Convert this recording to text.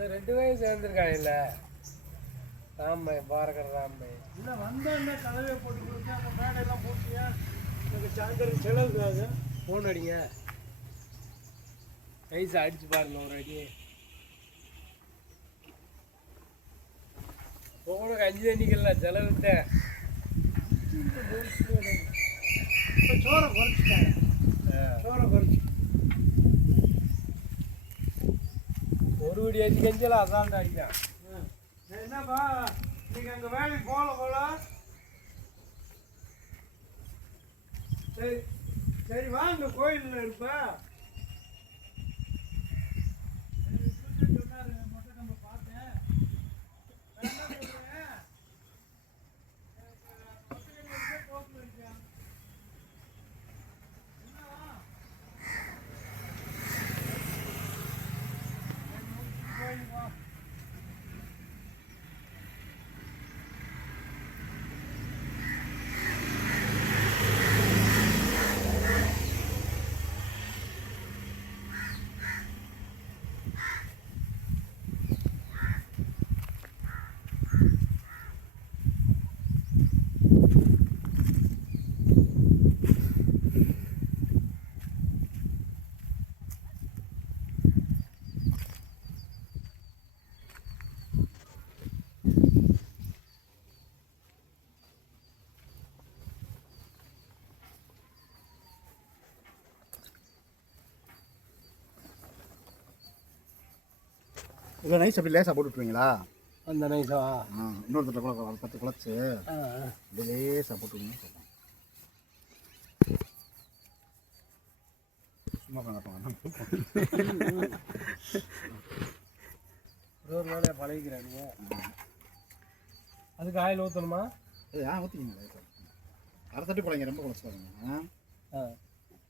இந்த ரெண்டு வயசு சேர்ந்துருக்கான் இல்லை? ராமை பாரகர் ராமை. இல்லை வந்தோடனே கலவையை போட்டு கொடுத்தேன். அந்த மேடையெல்லாம் போட்டியா? எனக்கு சாயந்தரம் செலவுக்காக ஃபோன் அடிங்க. ஐஸ் அடிச்சு பாருங்க ஒரு அடி. ஃபோனுக்கு அஞ்சு தண்ணிக்கல செலவுட்டேன் ஒரு விடி அஞ்சு கஞ்சலாம் அசால்ட் அடிக்கான் என்னப்பா இன்னைக்கு அங்கே வேலைக்கு போகல போல சரி சரி வாங்க கோயிலில் இருப்பேன் இல்லை நைஸ் அப்படி லேசாக போட்டு விட்ருவீங்களா அந்த நைஸா ஆ? இன்னொருத்தட்ட கூட அதை பத்து குழச்சி அப்படி லேசாக போட்டு விடுங்க சொல்கிறேன் சும்மா ஒரு வேலையை பழகிக்கிறானுங்க அதுக்கு ஆயில் ஊற்றணுமா ஏ ஊற்றிக்கிங்க அரை தட்டு போலைங்க ரொம்ப குழச்சிட்டாங்க ஆ.